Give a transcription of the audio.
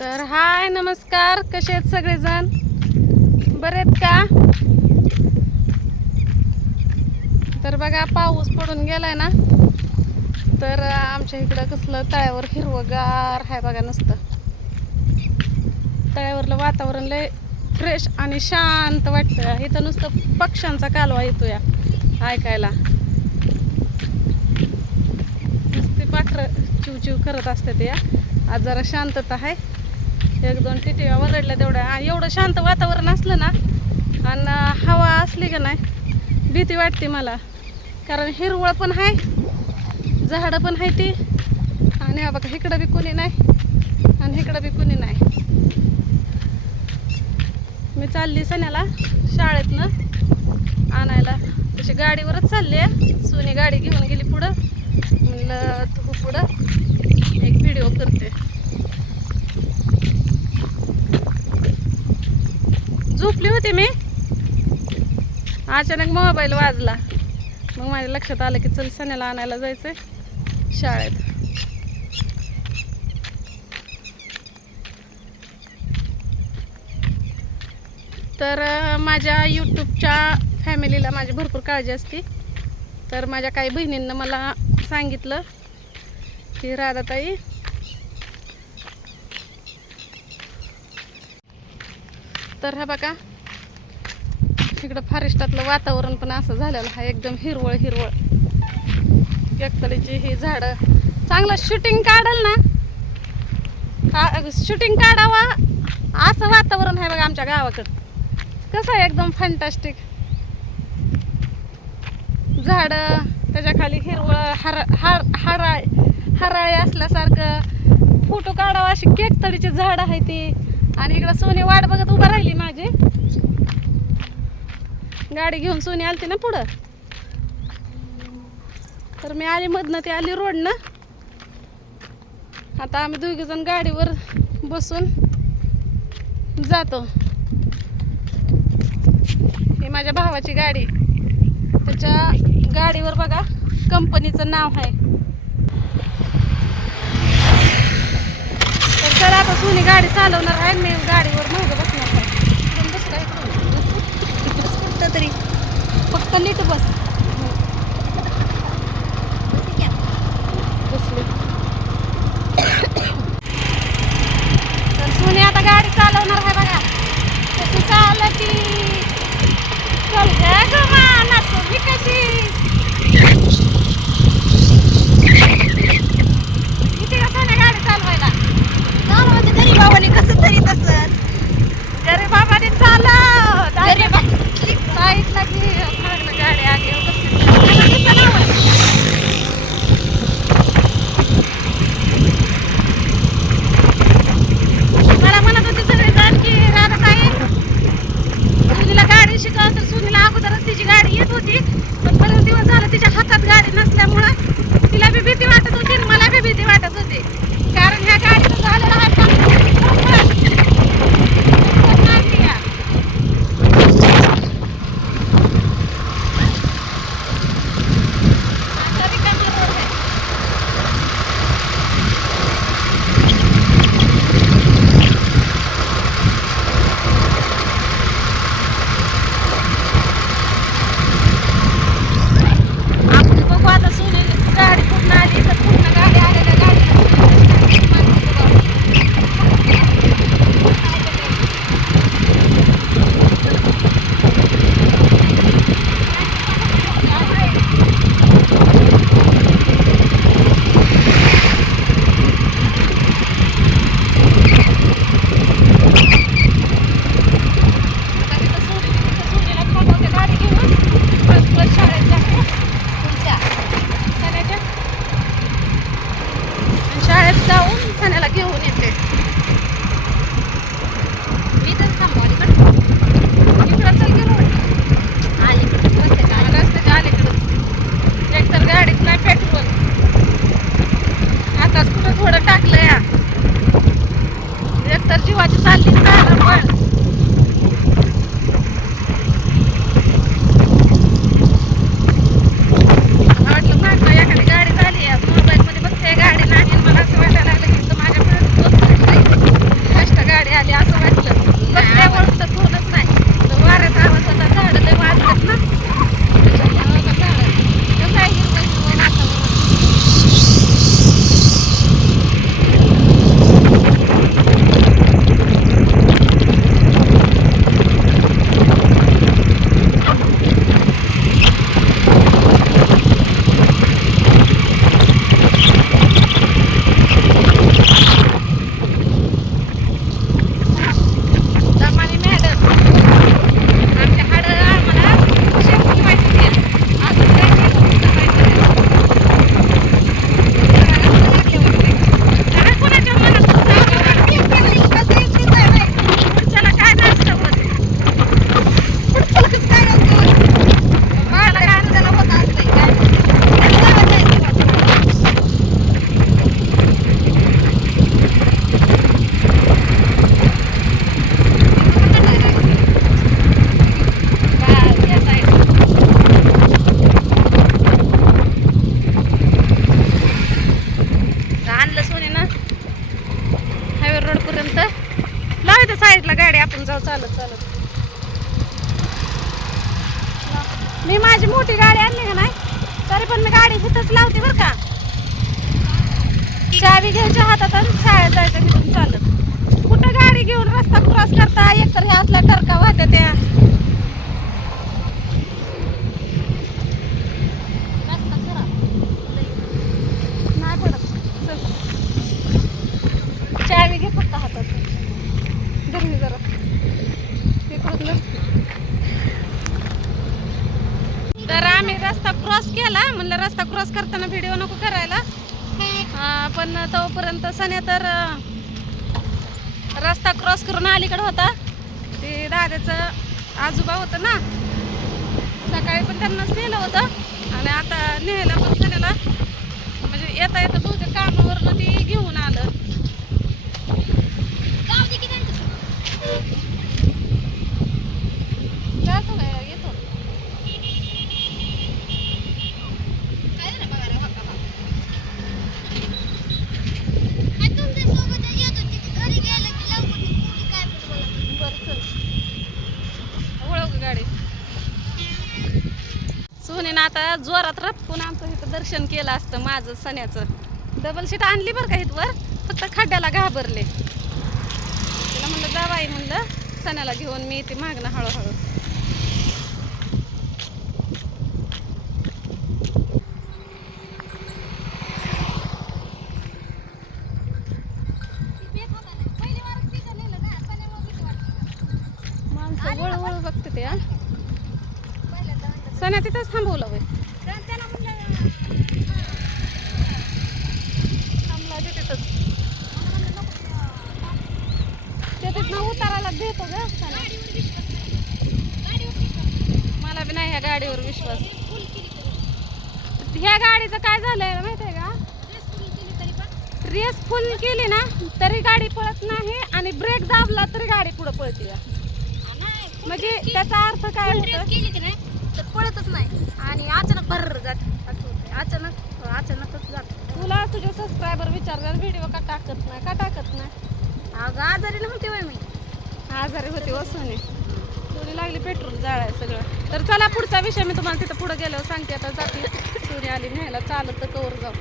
तर हाय नमस्कार. कसे आहेत सगळेजण? बरे आहेत का? तर बघा पाऊस पडून गेलाय ना? तर आमच्या इकडं कसलं तळ्यावर हिरवगार आहे बघा नुसतं. तळ्यावरलं वातावरण लय फ्रेश आणि शांत वाटतं इथं नुसतं पक्ष्यांचा कालवा येतो या ऐकायला. नुसते पाखरं चिवचिव करत असते या. आज जरा शांतता आहे. एक दोन टिटिव्या वरडल्या तेवढ्या. आणि एवढं शांत वातावरण असलं ना आणि हवा असली का नाही भीती वाटते मला. कारण हिरवळ पण आहे झाडं पण आहे ती. आणि हा बघा इकडं बी कोणी नाही आणि इकडं बी कोणी नाही. मी चालली सण्याला शाळेतनं आणायला. तशी गाडीवरच चालली आहे. सोनी गाडी घेऊन गेली पुढं. म्हणलं तू पुढं एक व्हिडिओ करते. झोपली होती मी. अचानक मोबाईल वाजला. मग माझ्या लक्षात आलं की चल सण्याला आणायला जायचंय शाळेत. तर माझ्या यूट्यूबच्या फॅमिलीला माझी भरपूर काळजी असते. तर माझ्या काही बहिणींना मला सांगितलं की राधाताई तर हा बघा इकडं फॉरेस्टातलं वातावरण पण असं झालेलं आहे एकदम हिरवळ हिरवळ. एकतळीची ही झाडं. चांगलं शूटिंग काढल ना? का शूटिंग काढावा? असं वातावरण आहे बघा आमच्या गावाकडं. कसं आहे एकदम फॅन्टॅस्टिक झाडं त्याच्याखाली हिरवळ हर हर हराळ हराळी असल्यासारखं. फोटो काढावा अशी केक तळीची आहे ती. आणि इकडं सोनी वाट बघत उभा राहिली माझी. गाडी घेऊन सोनी आलती ना पुढं. तर मी आली मधनं ती आली रोडनं. आता आम्ही दोघीजण गाडीवर बसून जातो. ही माझ्या भावाची गाडी. त्याच्या गाडीवर बघा कंपनीचं नाव आहे तर चला आता सोनी गाडी चालवणार आहे मी गाडीवर मागं बसणार तरी. फक्त नीट बस. बसले. तर सोनी आता गाडी चालवणार आहे बघा. कशी चालती. चल ग Nasaan na rin सण्याला घेऊन येते 大家送。गाडी घ्यायच्या हातात आणि शाळेत जायचं तिथून चालत. कुठं गाडी घेऊन रस्ता क्रॉस करता एकतर ह्या असल्या टरका वाहत्या त्या. नाही चल. चावी घे फक्त हातात. गरमी जरा. तर आम्ही रस्ता क्रॉस केला. म्हणलं रस्ता क्रॉस करताना व्हिडिओ नको करायला. पण तोपर्यंत सण्या तर रस्ता क्रॉस करून अलीकडे होता. ते दादाचं आजोबा होतं ना सकाळी पण त्यांनाच नेलं होतं. आणि आता नेहायला पण सण्याला म्हणजे येता येतं बहुतेक कामावरनं ती घेऊन आलं गाव दे की त्यांचं जातो काय येतो काय झालं बघा रे बघा बघा. आ, तुमच्यासोबत येत होती ती घरी गेलं की लवकर ती पोरी काय पण बोलत. बरं चल ओळख गाडी सोनीनं आता जोरात रपकून आमचं इथं दर्शन केलं असतं माझं सण्याचं. डबल सीट आणली बरं का इथवर? फक्त खड्ड्याला घाबरले. तिला म्हणलं जा बाई म्हणलं सण्याला घेऊन मी इथे मागणं हळूहळू ती बेत होता ना. पहिली वारच तिथं नेलं ना, सण्यामुळं भीती वाटते. माणसं वळवळ बघते ते हा पहिल्यांदा म्हणलं. सण्या तिथंच थांबवलं वय थांबला ते तिथंच ते, तिथनं उतारायला ग मला बी नाही ह्या गाडीवर विश्वास. ह्या गाडीचं काय झालंय माहिती आहे का? रेस फुल केली ना तरी गाडी पळत नाही आणि ब्रेक दाबला तरी गाडी पुढे पळते म्हणजे त्याचा अर्थ काय होतं तर पळतच नाही. आणि अचानक भर जाते. असं होतं अचानक अचानकच जात. तुला तुझे सबस्क्रायबर विचारतात व्हिडिओ का टाकत नाही? का टाकत नाही? अगं आजारी नव्हते वय मी. आजारी होती वसूने तुला लागली पेट्रोल जाळाय सगळं. तर चला पुढचा विषय मी तुम्हाला तिथं पुढे गेल्यावर सांगते. आता जाते. सोनी आली न्यायला. चालत तर कवर जाऊ.